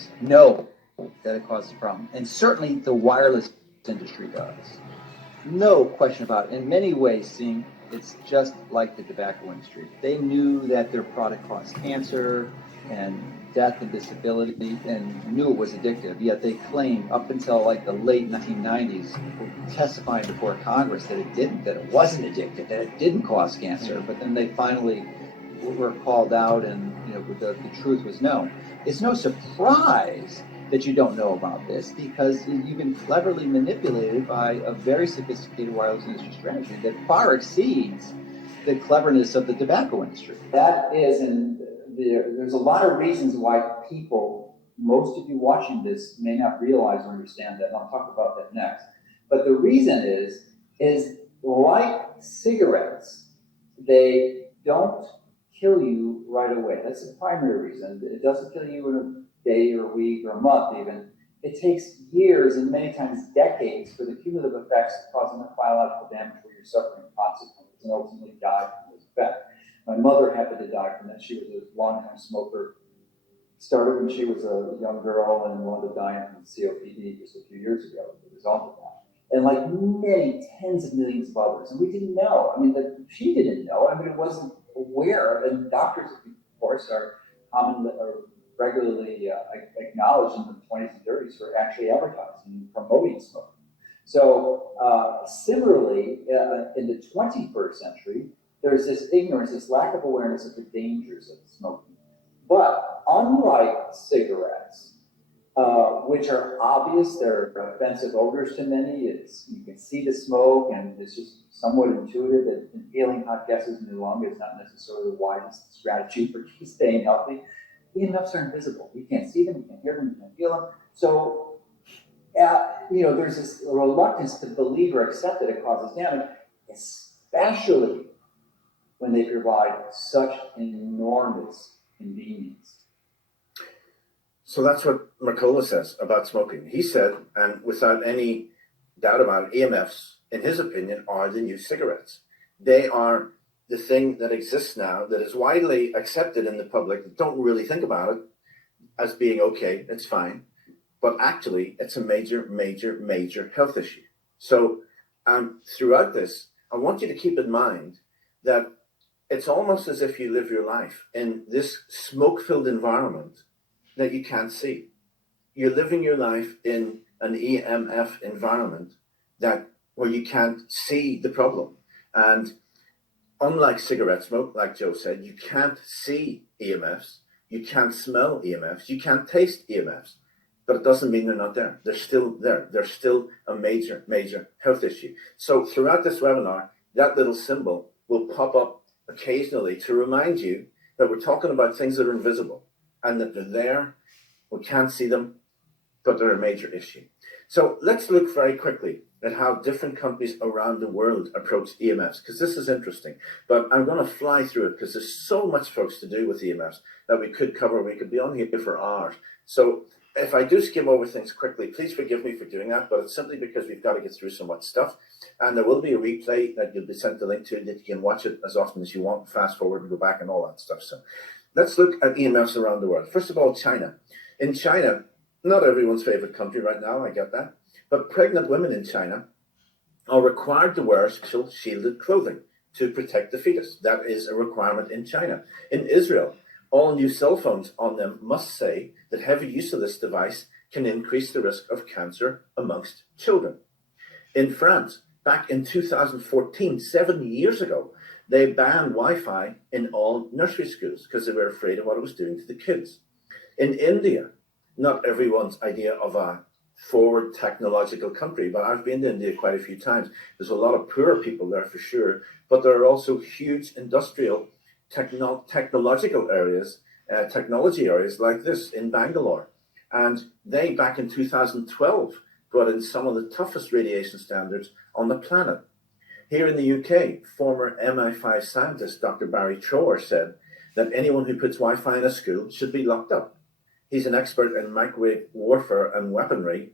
companies know that it causes a problem, and certainly the wireless industry does. No question about it. In many ways, seeing it's just like the tobacco industry. They knew that their product caused cancer and death and disability and knew it was addictive, yet they claimed up until like the late 1990s, testifying before Congress that it didn't, that it wasn't addictive, that it didn't cause cancer. But then they finally were called out and the truth was known. It's no surprise that you don't know about this because you've been cleverly manipulated by a very sophisticated wireless industry strategy that far exceeds the cleverness of the tobacco industry. That is, and there's a lot of reasons why people, most of you watching this, may not realize or understand that, and I'll talk about that next. But the reason is like cigarettes, they don't kill you right away. That's the primary reason. It doesn't kill you in a day or a week or a month even. It takes years and many times decades for the cumulative effects to cause enough biological damage where you're suffering consequences and ultimately die from this effect. My mother happened to die from that. She was a long-time smoker. Started when she was a young girl and wound up dying from COPD just a few years ago as a result of that. And like many tens of millions of others. And we didn't know. I mean, she didn't know. I mean, it wasn't aware. And doctors, of course, are commonly or regularly acknowledged in the 20s and 30s for actually advertising and promoting smoking. So similarly, in the 21st century, there's this ignorance, this lack of awareness of the dangers of smoking. But unlike cigarettes, which are obvious, they're offensive odors to many. You can see the smoke, and it's just somewhat intuitive that inhaling hot gases in the lung is not necessarily the wisest strategy for staying healthy. EMFs are invisible. You can't see them, you can't hear them, you can't feel them. So, there's this reluctance to believe or accept that it causes damage, especially when they provide such enormous convenience. So that's what Mercola says about smoking. He said, and without any doubt about it, EMFs, in his opinion, are the new cigarettes. They are the thing that exists now that is widely accepted in the public that don't really think about it as being okay, it's fine. But actually, it's a major, major, major health issue. So throughout this, I want you to keep in mind that it's almost as if you live your life in this smoke-filled environment that you can't see. You're living your life in an EMF environment where you can't see the problem. And unlike cigarette smoke, like Joe said, you can't see EMFs, you can't smell EMFs, you can't taste EMFs, but it doesn't mean they're not there. They're still there. They're still a major, major health issue. So throughout this webinar, that little symbol will pop up occasionally to remind you that we're talking about things that are invisible and that they're there. We can't see them, but they're a major issue. So let's look very quickly at how different companies around the world approach EMFs, because this is interesting. But I'm going to fly through it because there's so much, folks, to do with EMFs that we could cover. We could be on here for hours. So if I do skim over things quickly, please forgive me for doing that, but it's simply because we've got to get through so much stuff. And there will be a replay that you'll be sent the link to that you can watch it as often as you want, fast forward and go back and all that stuff. So let's look at EMFs around the world. First of all, China. In China, not everyone's favorite country right now, I get that, but pregnant women in China are required to wear special shielded clothing to protect the fetus. That is a requirement in China. In Israel, all new cell phones on them must say that heavy use of this device can increase the risk of cancer amongst children. In France, back in 2014, 7 years ago, they banned Wi-Fi in all nursery schools because they were afraid of what it was doing to the kids. In India, not everyone's idea of a forward technological country, but I've been to India quite a few times. There's a lot of poor people there for sure, but there are also huge industrial technological areas, technology areas like this in Bangalore. And they, back in 2012, brought in some of the toughest radiation standards on the planet. Here in the UK, former MI5 scientist Dr. Barry Trower said that anyone who puts Wi-Fi in a school should be locked up. He's an expert in microwave warfare and weaponry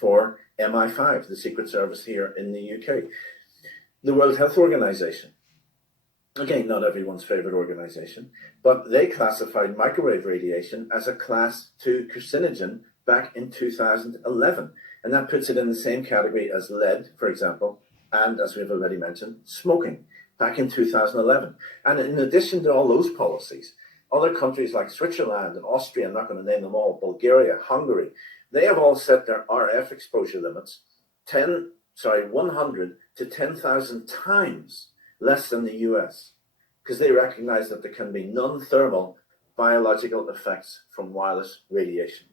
for MI5, the Secret Service here in the UK. The World Health Organization Again, not everyone's favorite organization, but they classified microwave radiation as a class 2 carcinogen back in 2011. And that puts it in the same category as lead, for example, and as we've already mentioned, smoking back in 2011. And in addition to all those policies, other countries like Switzerland and Austria, I'm not going to name them all, Bulgaria, Hungary, they have all set their RF exposure limits 100 to 10,000 times less than the US, because they recognize that there can be non-thermal biological effects from wireless radiation.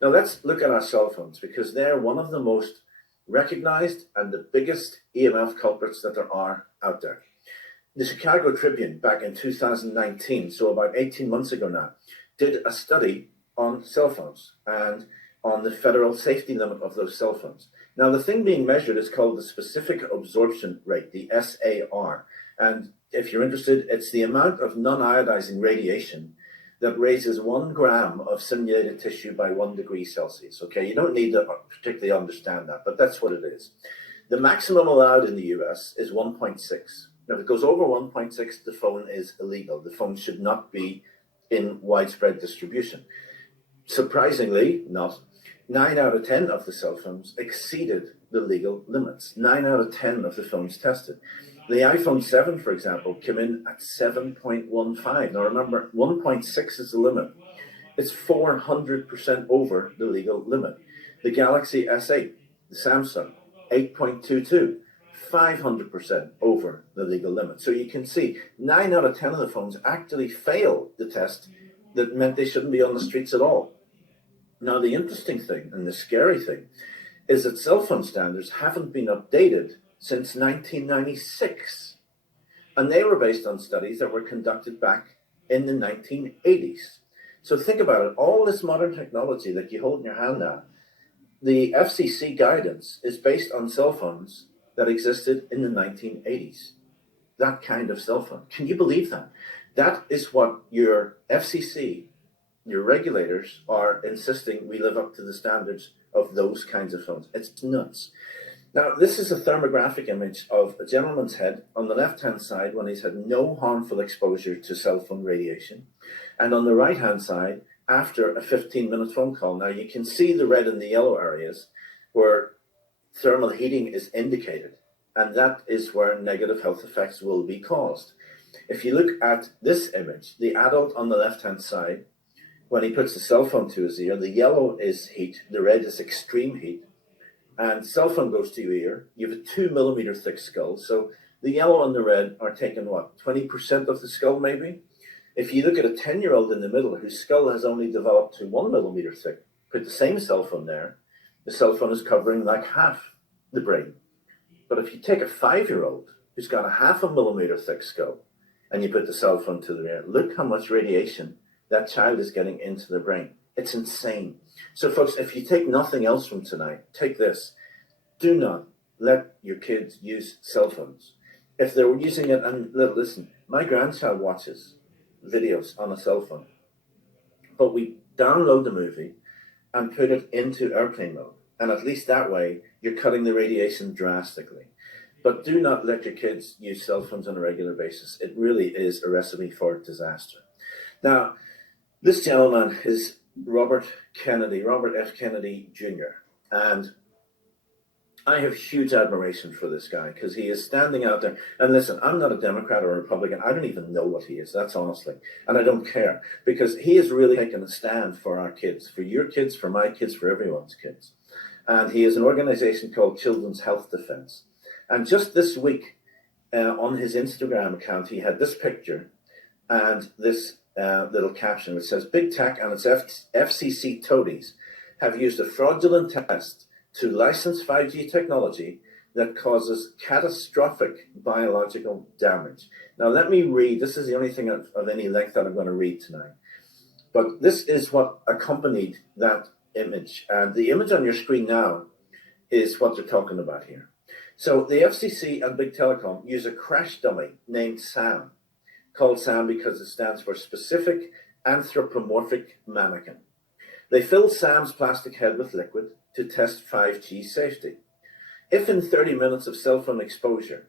Now let's look at our cell phones, because they're one of the most recognized and the biggest EMF culprits that there are out there. The Chicago Tribune back in 2019, so about 18 months ago now, did a study on cell phones and on the federal safety limit of those cell phones. Now, the thing being measured is called the specific absorption rate, the SAR. And if you're interested, it's the amount of non-ionizing radiation that raises 1 gram of simulated tissue by 1 degree Celsius. Okay, you don't need to particularly understand that, but that's what it is. The maximum allowed in the US is 1.6. Now, if it goes over 1.6, the phone is illegal. The phone should not be in widespread distribution. Surprisingly, not. 9 out of 10 of the cell phones exceeded the legal limits. 9 out of 10 of the phones tested. The iPhone 7, for example, came in at 7.15. Now remember, 1.6 is the limit. It's 400% over the legal limit. The Galaxy S8, the Samsung, 8.22, 500% over the legal limit. So you can see 9 out of 10 of the phones actually failed the test that meant they shouldn't be on the streets at all. Now, the interesting thing and the scary thing is that cell phone standards haven't been updated since 1996. And they were based on studies that were conducted back in the 1980s. So think about it, all this modern technology that you hold in your hand now, the FCC guidance is based on cell phones that existed in the 1980s. That kind of cell phone. Can you believe that? That is what your FCC, your regulators are insisting we live up to the standards of those kinds of phones. It's nuts. Now, this is a thermographic image of a gentleman's head on the left-hand side when he's had no harmful exposure to cell phone radiation. And on the right-hand side, after a 15-minute phone call. Now, you can see the red and the yellow areas where thermal heating is indicated. And that is where negative health effects will be caused. If you look at this image, the adult on the left-hand side, when he puts the cell phone to his ear, the yellow is heat, the red is extreme heat, and cell phone goes to your ear. You have a 2 millimeter thick skull, so the yellow and the red are taking what, 20% of the skull maybe? If you look at a 10-year-old in the middle whose skull has only developed to 1 millimeter thick, put the same cell phone there, the cell phone is covering like half the brain. But if you take a 5-year-old who's got a 0.5 millimeter thick skull and you put the cell phone to the ear, look how much radiation that child is getting into the brain. It's insane. So folks, if you take nothing else from tonight, take this. Do not let your kids use cell phones. If they're using it, and listen, my grandchild watches videos on a cell phone, but we download the movie and put it into airplane mode. And at least that way, you're cutting the radiation drastically. But do not let your kids use cell phones on a regular basis. It really is a recipe for disaster. Now, this gentleman is Robert F. Kennedy Jr. And I have huge admiration for this guy because he is standing out there. And listen, I'm not a Democrat or a Republican. I don't even know what he is. That's honestly. And I don't care because he has really taken a stand for our kids, for your kids, for my kids, for everyone's kids. And he has an organization called Children's Health Defense. And just this week on his Instagram account, he had this picture and this little caption which says, Big Tech and its FCC toadies have used a fraudulent test to license 5G technology that causes catastrophic biological damage. Now, let me read. This is the only thing of any length that I'm going to read tonight. But this is what accompanied that image. And the image on your screen now is what they're talking about here. So the FCC and Big Telecom use a crash dummy named SAM, called SAM because it stands for Specific Anthropomorphic Mannequin. They fill Sam's plastic head with liquid to test 5G safety. If in 30 minutes of cell phone exposure,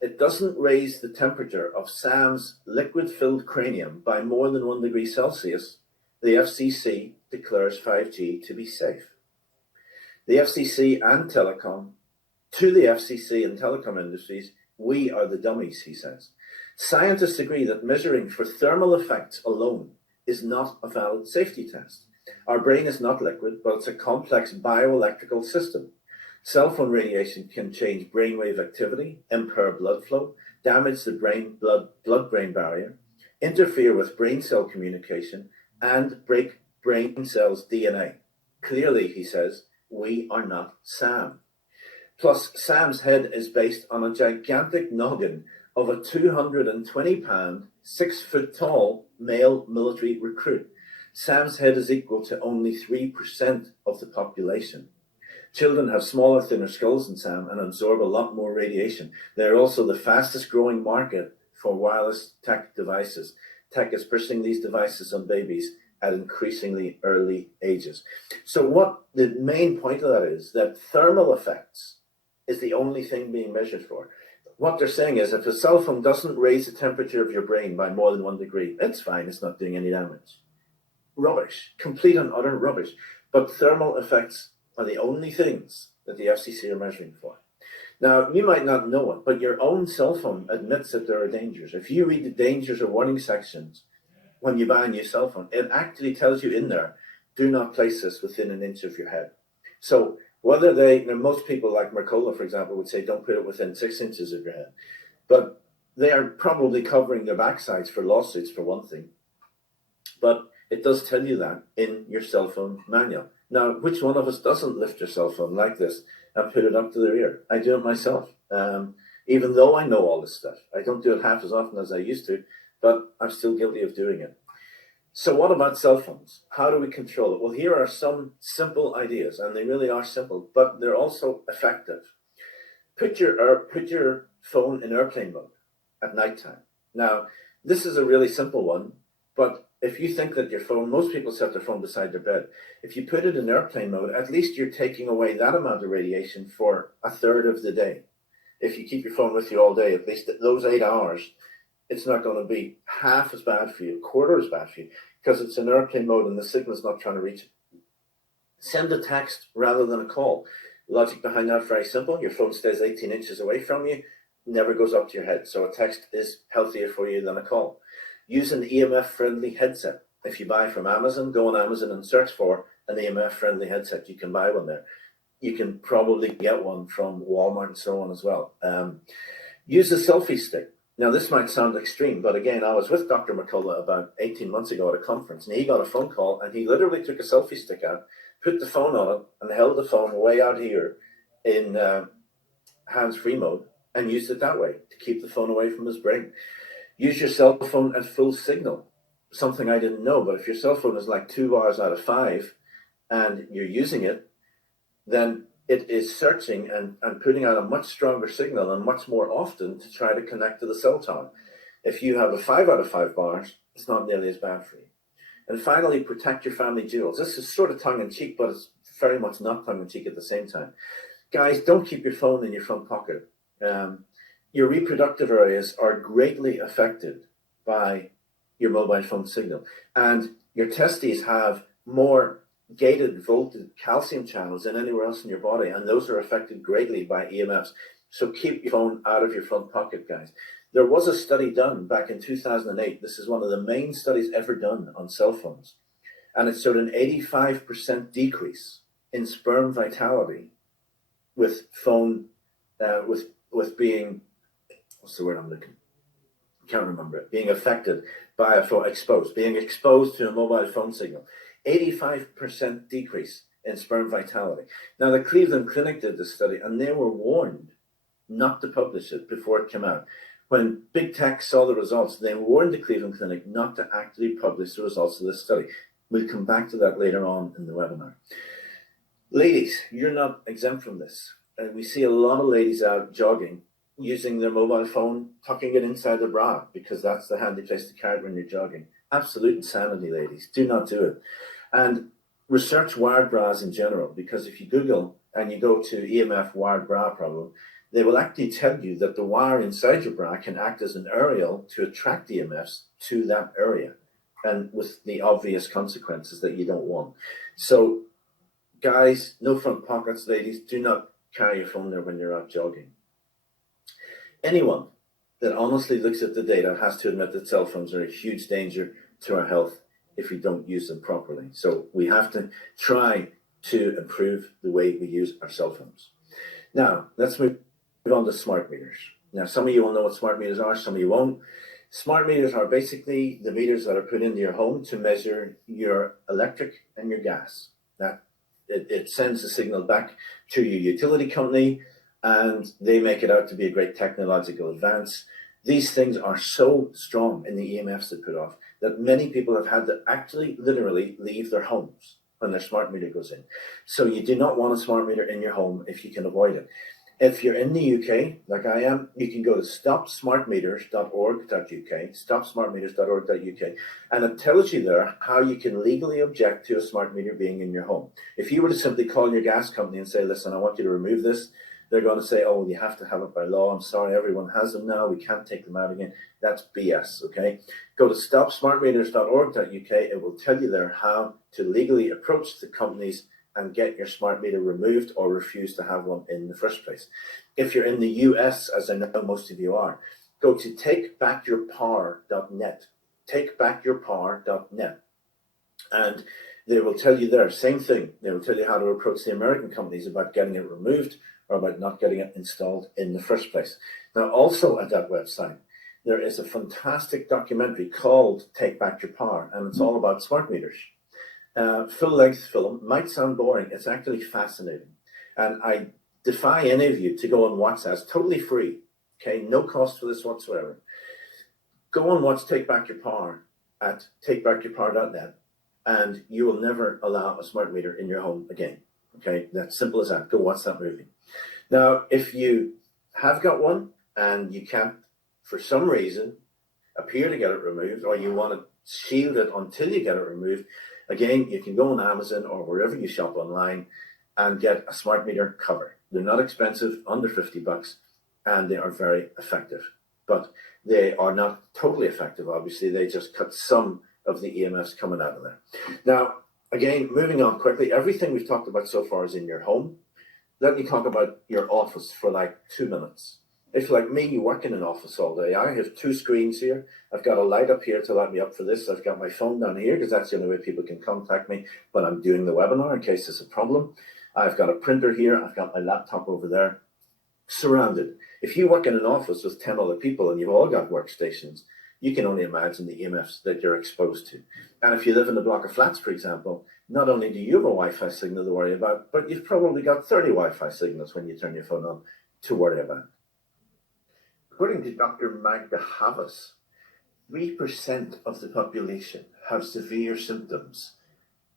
it doesn't raise the temperature of Sam's liquid-filled cranium by more than 1 degree Celsius, the FCC declares 5G to be safe. The FCC and telecom, to the FCC and telecom industries, we are the dummies, he says. Scientists agree that measuring for thermal effects alone is not a valid safety test. Our brain is not liquid, but it's a complex bioelectrical system. Cell phone radiation can change brainwave activity, impair blood flow, damage the blood-brain barrier, interfere with brain cell communication, and break brain cells' DNA. Clearly, he says, we are not Sam. Plus, Sam's head is based on a gigantic noggin of a 220-pound, 6-foot-tall male military recruit. Sam's head is equal to only 3% of the population. Children have smaller, thinner skulls than Sam and absorb a lot more radiation. They're also the fastest growing market for wireless tech devices. Tech is pushing these devices on babies at increasingly early ages. So what the main point of that is that thermal effects is the only thing being measured for. What they're saying is if a cell phone doesn't raise the temperature of your brain by more than 1 degree, it's fine, it's not doing any damage. Rubbish, complete and utter rubbish. But thermal effects are the only things that the FCC are measuring for. Now, you might not know it, but your own cell phone admits that there are dangers. If you read the dangers or warning sections when you buy a new cell phone, it actually tells you in there, do not place this within an inch of your head. So whether most people like Mercola, for example, would say don't put it within 6 inches of your head. But they are probably covering their backsides for lawsuits, for one thing. But it does tell you that in your cell phone manual. Now, which one of us doesn't lift your cell phone like this and put it up to their ear? I do it myself. Even though I know all this stuff, I don't do it half as often as I used to, but I'm still guilty of doing it. So what about cell phones? How do we control it? Well, here are some simple ideas, and they really are simple, but they're also effective. Put your phone in airplane mode at nighttime. Now, this is a really simple one, but if you think that your phone, most people set their phone beside their bed. If you put it in airplane mode, at least you're taking away that amount of radiation for a third of the day. If you keep your phone with you all day, at least those 8 hours, it's not going to be half as bad for you, quarter as bad for you, because it's in airplane mode and the signal's not trying to reach it. Send a text rather than a call. Logic behind that, very simple. Your phone stays 18 inches away from you, never goes up to your head. So a text is healthier for you than a call. Use an EMF-friendly headset. If you buy from Amazon, go on Amazon and search for an EMF-friendly headset. You can buy one there. You can probably get one from Walmart and so on as well. Use a selfie stick. Now, this might sound extreme, but again, I was with Dr. McCullough about 18 months ago at a conference, and he got a phone call, and he literally took a selfie stick out, put the phone on it, and held the phone way out here in hands-free mode, and used it that way to keep the phone away from his brain. Use your cell phone at full signal. Something I didn't know, but if your cell phone is like 2 bars out of 5 and you're using it, then it is searching and putting out a much stronger signal and much more often to try to connect to the cell tower. If you have a 5 out of 5 bars, it's not nearly as bad for you. And finally, protect your family jewels. This is sort of tongue-in-cheek, but it's very much not tongue-in-cheek at the same time. Guys, don't keep your phone in your front pocket. Your reproductive areas are greatly affected by your mobile phone signal. And your testes have more gated voltage calcium channels than anywhere else in your body, and those are affected greatly by EMFs. So keep your phone out of your front pocket, guys. There was a study done back in 2008. This is one of the main studies ever done on cell phones. And it showed an 85% decrease in sperm vitality with phone, with being, what's the word I'm looking? Can't remember it. Being affected by a phone, being exposed to a mobile phone signal. 85% decrease in sperm vitality. Now, the Cleveland Clinic did this study, and they were warned not to publish it before it came out. When big tech saw the results, they warned the Cleveland Clinic not to actually publish the results of this study. We'll come back to that later on in the webinar. Ladies, you're not exempt from this. We see a lot of ladies out jogging, using their mobile phone, tucking it inside their bra, because that's the handy place to carry it when you're jogging. Absolute insanity, ladies. Do not do it. And research wired bras in general, because if you Google and you go to EMF wired bra problem, they will actually tell you that the wire inside your bra can act as an aerial to attract EMFs to that area, and with the obvious consequences that you don't want. So, guys, no front pockets, ladies, do not carry your phone there when you're out jogging. Anyone that honestly looks at the data has to admit that cell phones are a huge danger to our health if we don't use them properly. So we have to try to improve the way we use our cell phones. Now, let's move on to smart meters. Now, some of you will know what smart meters are, some of you won't. Smart meters are basically the meters that are put into your home to measure your electric and your gas. That it sends a signal back to your utility company, and they make it out to be a great technological advance. These things are so strong in the EMFs they put off that many people have had to actually literally leave their homes when their smart meter goes in. So you do not want a smart meter in your home if you can avoid it. If you're in the UK, like I am, you can go to stopsmartmeters.org.uk, stopsmartmeters.org.uk, and it tells you there how you can legally object to a smart meter being in your home. If you were to simply call your gas company and say, listen, I want you to remove this, they're going to say, oh, you have to have it by law. I'm sorry, everyone has them now. We can't take them out again. That's BS, okay? Go to stopsmartmeters.org.uk. It will tell you there how to legally approach the companies and get your smart meter removed or refuse to have one in the first place. If you're in the US, as I know most of you are, go to takebackyourpower.net, takebackyourpower.net, and they will tell you there, same thing. They will tell you how to approach the American companies about getting it removed or about not getting it installed in the first place. Now, also at that website, there is a fantastic documentary called Take Back Your Power, and it's all about smart meters. Full-length film, might sound boring, it's actually fascinating. And I defy any of you to go and watch that. It's totally free, okay? No cost for this whatsoever. Go and watch Take Back Your Power at takebackyourpower.net, and you will never allow a smart meter in your home again, okay? That's simple as that. Go watch that movie. Now, if you have got one and you can't, for some reason, appear to get it removed, or you want to shield it until you get it removed, again, you can go on Amazon or wherever you shop online and get a smart meter cover. They're not expensive, under $50, and they are very effective. But they are not totally effective, obviously. They just cut some of the EMFs coming out of there. Now, again, moving on quickly, everything we've talked about so far is in your home. Let me talk about your office for like 2 minutes. If, like me, you work in an office all day, I have 2 screens here. I've got a light up here to light me up for this. I've got my phone down here because that's the only way people can contact me when I'm doing the webinar in case there's a problem. I've got a printer here. I've got my laptop over there, surrounded. If you work in an office with 10 other people and you've all got workstations, you can only imagine the EMFs that you're exposed to. And if you live in a block of flats, for example, not only do you have a Wi-Fi signal to worry about, but you've probably got 30 Wi-Fi signals when you turn your phone on to worry about. According to Dr. Magda Havas, 3% of the population have severe symptoms,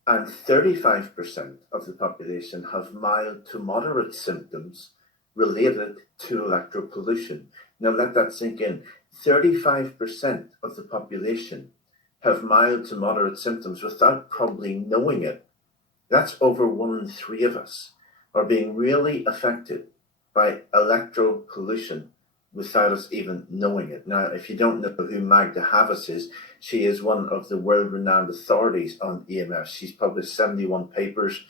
and 35% of the population have mild to moderate symptoms related to electropollution. Now let that sink in. 35% of the population have mild to moderate symptoms without probably knowing it. That's over 1 in 3 of us are being really affected by electropollution without us even knowing it. Now, if you don't know who Magda Havas is, she is one of the world-renowned authorities on EMFs. She's published 71 papers,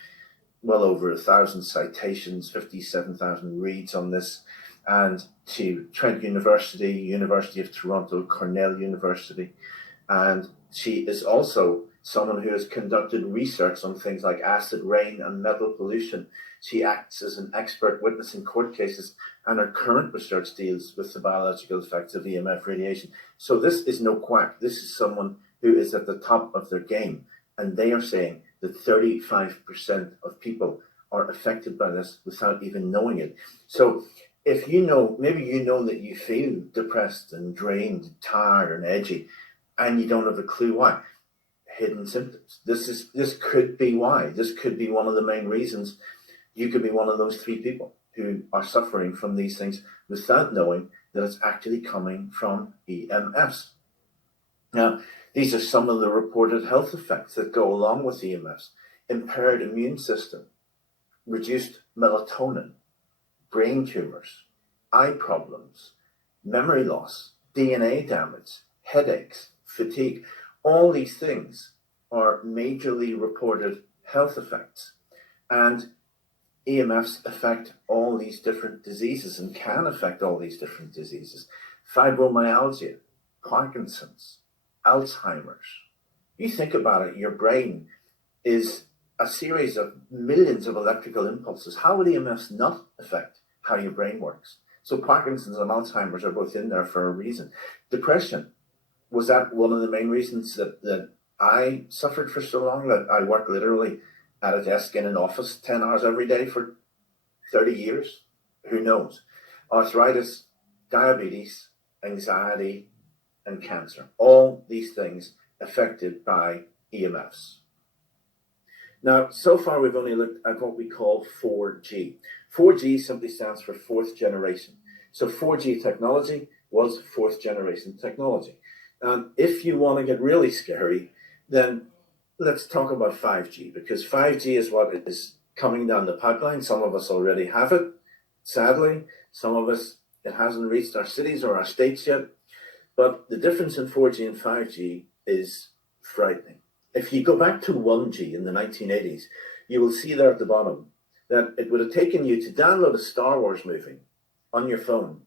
well over 1,000 citations, 57,000 reads on this. And she Trent University, University of Toronto, Cornell University. And she is also someone who has conducted research on things like acid rain and metal pollution. She acts as an expert witness in court cases, and her current research deals with the biological effects of EMF radiation. So this is no quack. This is someone who is at the top of their game. And they are saying that 35% of people are affected by this without even knowing it. So if you know, maybe you know that you feel depressed and drained, tired and edgy, and you don't have a clue why. Hidden symptoms. This could be why. This could be one of the main reasons. You could be one of those 3 people who are suffering from these things without knowing that it's actually coming from EMFs. Now, these are some of the reported health effects that go along with EMFs. Impaired immune system, reduced melatonin, brain tumors, eye problems, memory loss, DNA damage, headaches, fatigue. All these things are majorly reported health effects. And EMFs affect all these different diseases and can affect all these different diseases. Fibromyalgia, Parkinson's, Alzheimer's. You think about it, your brain is a series of millions of electrical impulses. How would EMFs not affect how your brain works? So Parkinson's and Alzheimer's are both in there for a reason. Depression, was that one of the main reasons that I suffered for so long, that I worked literally at a desk in an office 10 hours every day for 30 years? Who knows? Arthritis, diabetes, anxiety, and cancer. All these things affected by EMFs. Now, so far we've only looked at what we call 4G. 4G simply stands for fourth generation. So 4G technology was fourth generation technology. And if you want to get really scary, then let's talk about 5G, because 5G is what is coming down the pipeline. Some of us already have it, sadly. Some of us, it hasn't reached our cities or our states yet. But the difference in 4G and 5G is frightening. If you go back to 1G in the 1980s, you will see there at the bottom that it would have taken you to download a Star Wars movie on your phone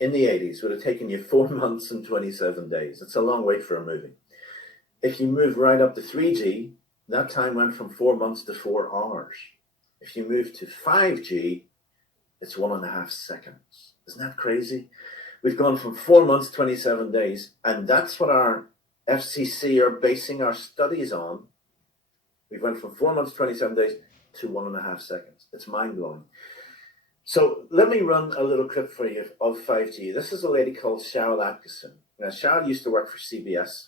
in the 80s, would have taken you 4 months and 27 days. It's a long wait for a movie. If you move right up to 3G, that time went from 4 months to 4 hours. If you move to 5G, it's 1.5 seconds. Isn't that crazy? We've gone from 4 months, 27 days, and that's what our FCC are basing our studies on. We went from 4 months, 27 days to 1.5 seconds. It's mind-blowing. So let me run a little clip for you of 5G. This is a lady called Sharyl Attkisson. Now, Sharyl used to work for CBS,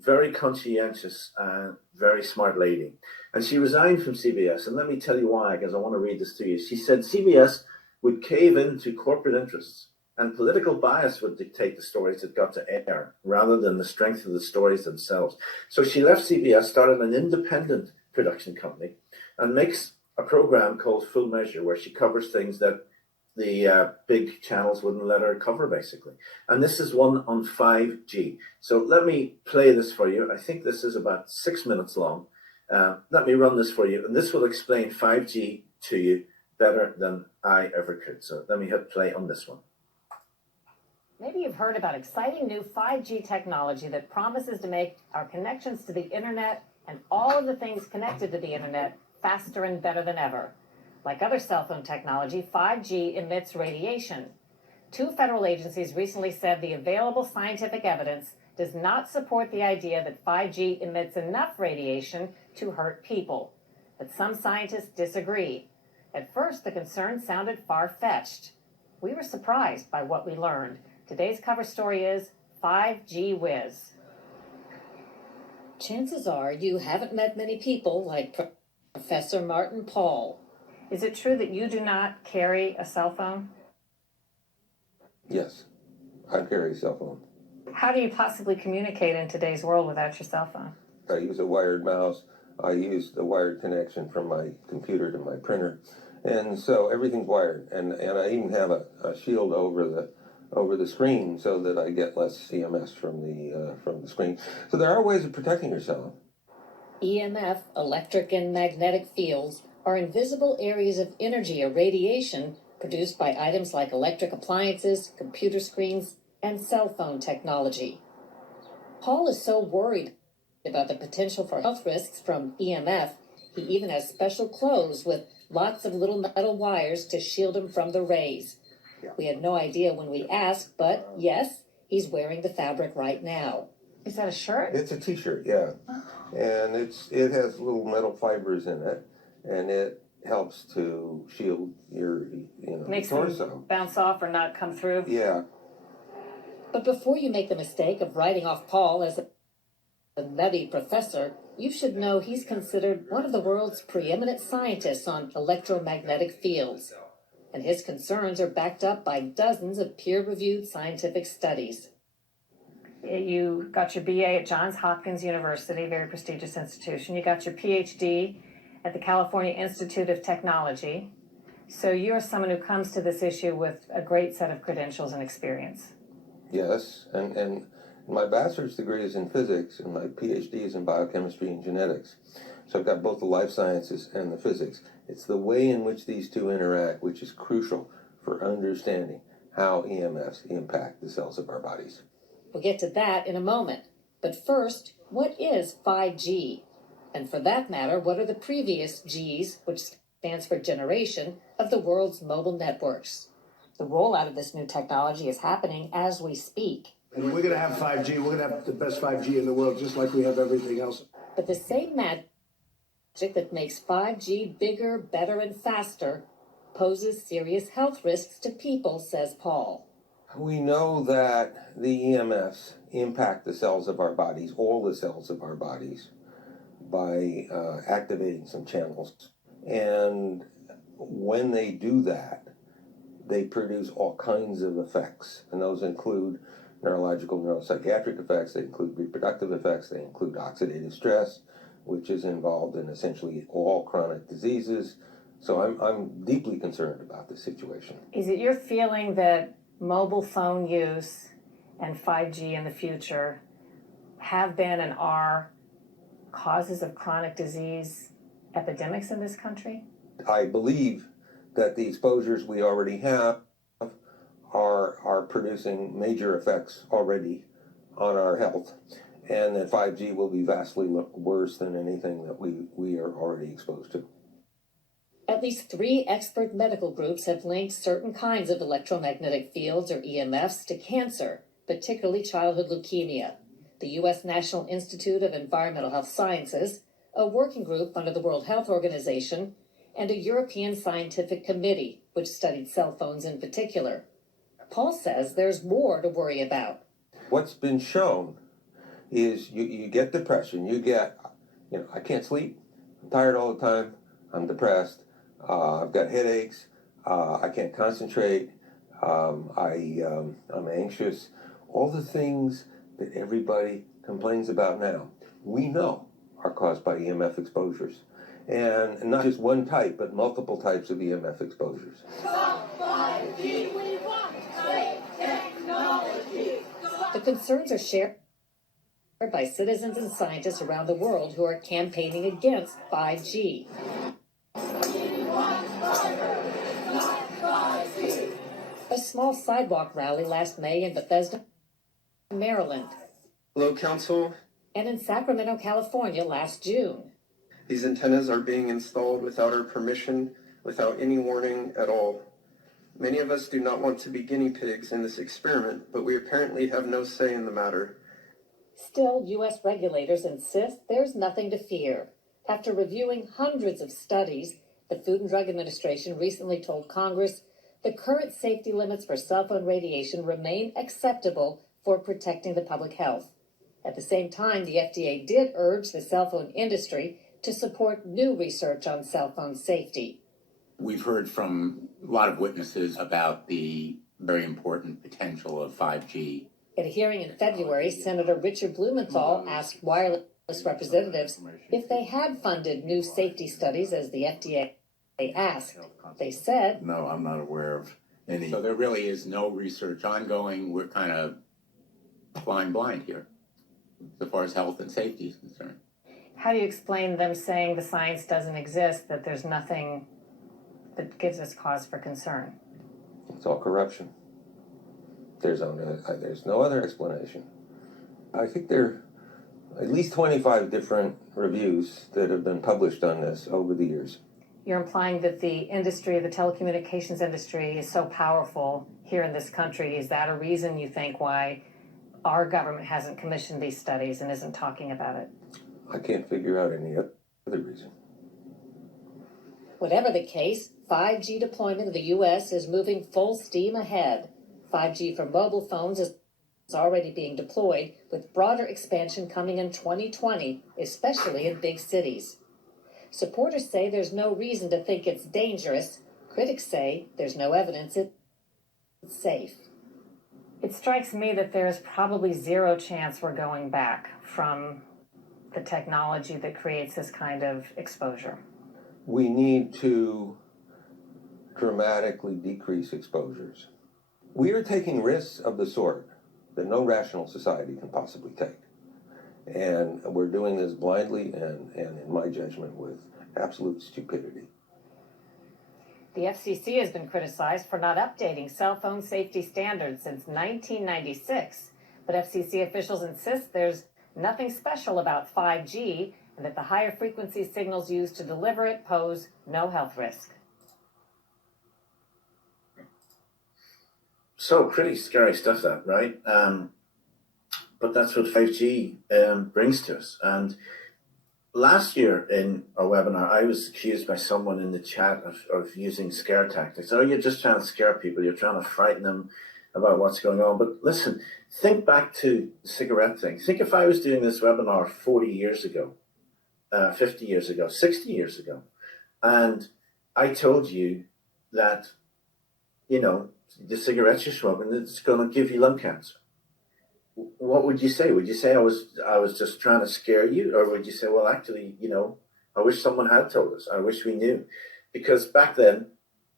very conscientious and very smart lady. And she resigned from CBS. And let me tell you why, because I want to read this to you. She said CBS would cave into corporate interests, and political bias would dictate the stories that got to air rather than the strength of the stories themselves. So she left CBS, started an independent production company, and makes a program called Full Measure, where she covers things that the big channels wouldn't let her cover, basically. And this is one on 5G. So let me play this for you. I think this is about 6 minutes long. Let me run this for you, and this will explain 5G to you better than I ever could. So let me hit play on this one. Maybe you've heard about exciting new 5G technology that promises to make our connections to the internet and all of the things connected to the internet faster and better than ever. Like other cell phone technology, 5G emits radiation. 2 federal agencies recently said the available scientific evidence does not support the idea that 5G emits enough radiation to hurt people. But some scientists disagree. At first, the concern sounded far-fetched. We were surprised by what we learned. Today's cover story is 5G Whiz. Chances are you haven't met many people like Professor Martin Pall. Is it true that you do not carry a cell phone? Yes, I carry a cell phone. How do you possibly communicate in today's world without your cell phone? I use a wired mouse. I use the wired connection from my computer to my printer. And so everything's wired. And I even have a shield over the screen so that I get less EMS from the screen. So there are ways of protecting yourself. EMF, electric and magnetic fields, are invisible areas of energy or radiation produced by items like electric appliances, computer screens, and cell phone technology. Paul is so worried about the potential for health risks from EMF, he even has special clothes with lots of little metal wires to shield him from the rays. We had no idea when we asked, but yes, he's wearing the fabric right now. Is that a shirt? It's a t-shirt, yeah. And it has little metal fibers in it, and it helps to shield your Makes torso. them bounce off or not come through. Yeah. But before you make the mistake of writing off Paul as a nutty professor, you should know he's considered one of the world's preeminent scientists on electromagnetic fields. And his concerns are backed up by dozens of peer-reviewed scientific studies. You got your BA at Johns Hopkins University, very prestigious institution. You got your PhD at the California Institute of Technology. So you're someone who comes to this issue with a great set of credentials and experience. Yes, and my bachelor's degree is in physics and my PhD is in biochemistry and genetics. So I've got both the life sciences and the physics. It's the way in which these two interact which is crucial for understanding how EMFs impact the cells of our bodies. We'll get to that in a moment. But first, what is 5G? And for that matter, what are the previous Gs, which stands for generation, of the world's mobile networks? The rollout of this new technology is happening as we speak. And we're going to have 5G. We're going to have the best 5G in the world, just like we have everything else. But the same magic that makes 5G bigger, better, and faster poses serious health risks to people, says Paul. We know that the EMFs impact the cells of our bodies, all the cells of our bodies, by activating some channels. And when they do that, they produce all kinds of effects. And those include neurological, neuropsychiatric effects, they include reproductive effects, they include oxidative stress, which is involved in essentially all chronic diseases. So I'm deeply concerned about this situation. Is it your feeling that mobile phone use and 5G in the future have been and are causes of chronic disease epidemics in this country? I believe that the exposures we already have are producing major effects already on our health, and that 5G will be vastly worse than anything that we are already exposed to. At least 3 expert medical groups have linked certain kinds of electromagnetic fields, or EMFs, to cancer, particularly childhood leukemia. The U.S. National Institute of Environmental Health Sciences, a working group under the World Health Organization, and a European scientific committee, which studied cell phones in particular. Paul says there's more to worry about. What's been shown is you get depression, I can't sleep, I'm tired all the time, I'm depressed, I've got headaches, I can't concentrate, I'm anxious, all the things that everybody complains about now, we know are caused by EMF exposures. And not just one type, but multiple types of EMF exposures. The concerns are shared by citizens and scientists around the world who are campaigning against 5G. A small sidewalk rally last May in Bethesda, Maryland. Hello, Council. And in Sacramento, California last June. These antennas are being installed without our permission, without any warning at all. Many of us do not want to be guinea pigs in this experiment, but we apparently have no say in the matter. Still, U.S. regulators insist there's nothing to fear. After reviewing hundreds of studies, the Food and Drug Administration recently told Congress the current safety limits for cell phone radiation remain acceptable for protecting the public health. At the same time, the FDA did urge the cell phone industry to support new research on cell phone safety. We've heard from a lot of witnesses about the very important potential of 5G. At a hearing in February, Senator Richard Blumenthal asked wireless representatives if they had funded new safety studies as the FDA asked. They said, "No, I'm not aware of any." So there really is no research ongoing. We're kind of flying blind here as far as health and safety is concerned. how do you explain them saying the science doesn't exist, that there's nothing that gives us cause for concern? It's all corruption. There's no other explanation. I think there are at least 25 different reviews that have been published on this over the years. You're implying that the industry, the telecommunications industry, is so powerful here in this country. Is that a reason you think why our government hasn't commissioned these studies and isn't talking about it? I can't figure out any other reason. Whatever the case, 5G deployment in the U.S. is moving full steam ahead. 5G for mobile phones is already being deployed, with broader expansion coming in 2020, especially in big cities. Supporters say there's no reason to think it's dangerous. Critics say there's no evidence it's safe. It strikes me that there's probably zero chance we're going back from the technology that creates this kind of exposure. We need to dramatically decrease exposures. We are taking risks of the sort that no rational society can possibly take. And we're doing this blindly and in my judgment, with absolute stupidity. The FCC has been criticized for not updating cell phone safety standards since 1996, but FCC officials insist there's nothing special about 5G and that the higher frequency signals used to deliver it pose no health risk. So pretty scary stuff, that, right? But that's what 5G brings to us. And last year in a webinar, I was accused by someone in the chat of using scare tactics. Oh, you're just trying to scare people. You're trying to frighten them about what's going on. But listen, think back to the cigarette thing. Think if I was doing this webinar 40 years ago, 50 years ago, 60 years ago, and I told you that, you know, the cigarettes you're smoking, it's going to give you lung cancer. What would you say? Would you say I was just trying to scare you? Or would you say, well, actually, you know, I wish someone had told us. I wish we knew. Because back then,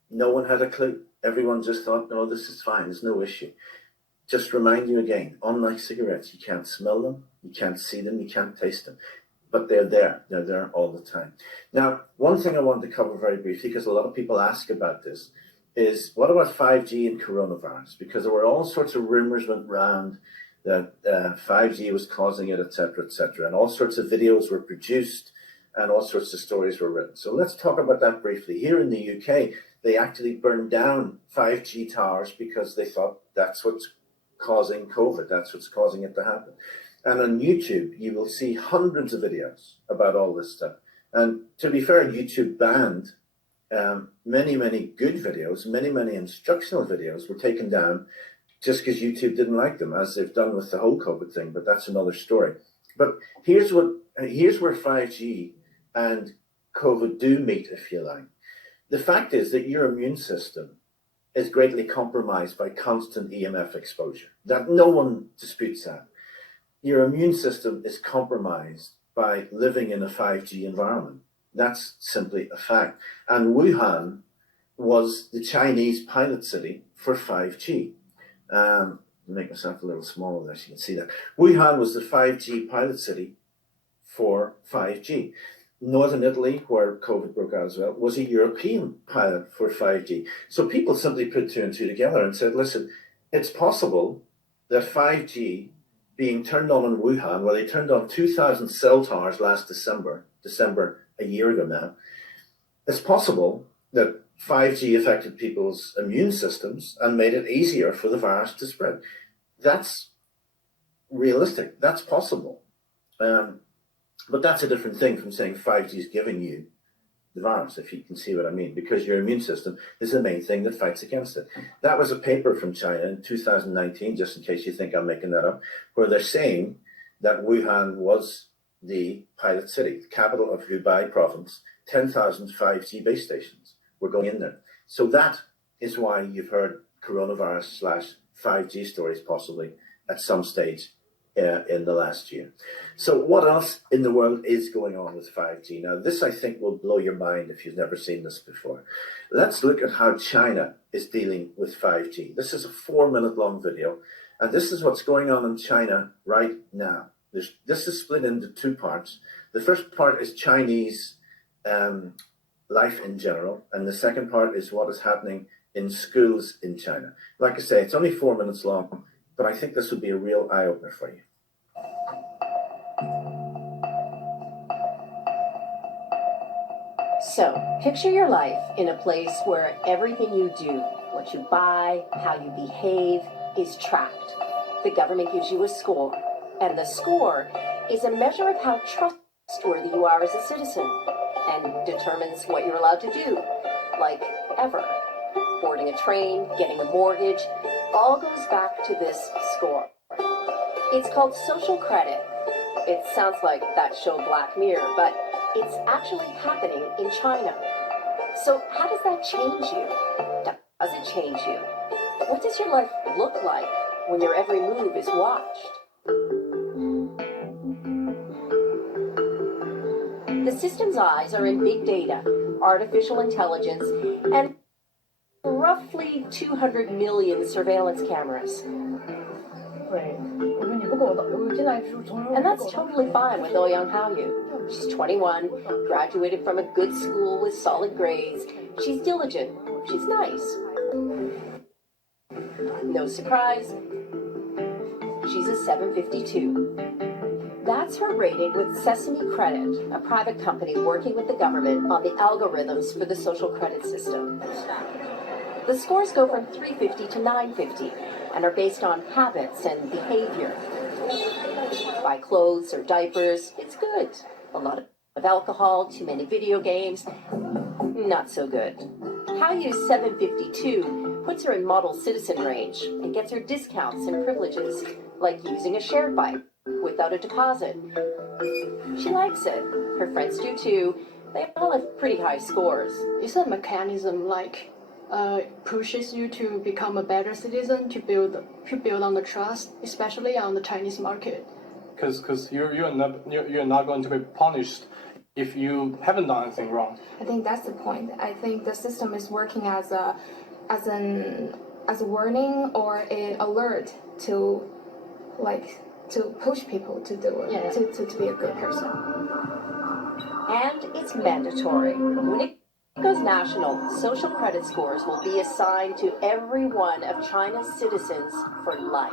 no one had a clue. Everyone just thought, no, this is fine. There's no issue. Just remind you again, unlike cigarettes, you can't smell them, you can't see them, you can't taste them. But they're there. They're there all the time. Now, one thing I want to cover very briefly, because a lot of people ask about this, is what about 5G and coronavirus? Because there were all sorts of rumors went round that 5G was causing it, et cetera, and all sorts of videos were produced and all sorts of stories were written. So let's talk about that briefly. Here in the UK, they actually burned down 5G towers because they thought that's what's causing COVID, that's what's causing it to happen. And on YouTube, you will see hundreds of videos about all this stuff. And to be fair, YouTube banned many good videos, many instructional videos were taken down just because YouTube didn't like them, as they've done with the whole COVID thing, but that's another story. But here's where 5G and COVID do meet, if you like. The fact is that your immune system is greatly compromised by constant EMF exposure. That no one disputes that. Your immune system is compromised by living in a 5G environment. That's simply a fact. And Wuhan was the Chinese pilot city for 5G. Make myself a little smaller there so you can see that. Wuhan was the 5G pilot city for 5G. Northern Italy, where COVID broke out as well, was a European pilot for 5G. So people simply put two and two together and said, listen, it's possible that 5G being turned on in Wuhan, where they turned on 2,000 cell towers last December a year ago now, it's possible that 5G affected people's immune systems and made it easier for the virus to spread. That's realistic. That's possible. But that's a different thing from saying 5G is giving you the virus, if you can see what I mean, because your immune system is the main thing that fights against it. That was a paper from China in 2019, just in case you think I'm making that up, where they're saying that Wuhan was the pilot city, the capital of Hubei province, 10,000 5G base stations were going in there. So that is why you've heard coronavirus / 5G stories possibly at some stage in the last year. So what else in the world is going on with 5G? Now, this I think will blow your mind if you've never seen this before. Let's look at how China is dealing with 5G. This is a 4-minute long video, and this is what's going on in China right now. This is split into two parts. The first part is Chinese life in general, and the second part is what is happening in schools in China. Like I say, it's only 4 minutes long, but I think this will be a real eye-opener for you. So, picture your life in a place where everything you do, what you buy, how you behave, is tracked. The government gives you a score, and the score is a measure of how trustworthy you are as a citizen, and determines what you're allowed to do, like ever. Boarding a train, getting a mortgage, all goes back to this score. It's called social credit. It sounds like that show Black Mirror, but it's actually happening in China. So how does that change you? Does it change you? What does your life look like when your every move is watched? The system's eyes are in big data, artificial intelligence, and roughly 200 million surveillance cameras. And that's totally fine with Ouyang Haoyu. She's 21, graduated from a good school with solid grades. She's diligent. She's nice. No surprise, she's a 752. That's her rating with Sesame Credit, a private company working with the government on the algorithms for the social credit system. The scores go from 350 to 950 and are based on habits and behavior. Buy clothes or diapers, it's good. A lot of alcohol, too many video games, not so good. Haoyu's 752 puts her in model citizen range and gets her discounts and privileges, like using a shared bike without a deposit. She likes it. Her friends do too. They all have pretty high scores. It's a mechanism like pushes you to become a better citizen, to build on the trust, especially on the Chinese market. Because you're not going to be punished if you haven't done anything wrong. I think that's the point. I think the system is working as a warning or an alert to push people to do it, to be a good person. And it's mandatory. When it goes national, social credit scores will be assigned to every one of China's citizens for life.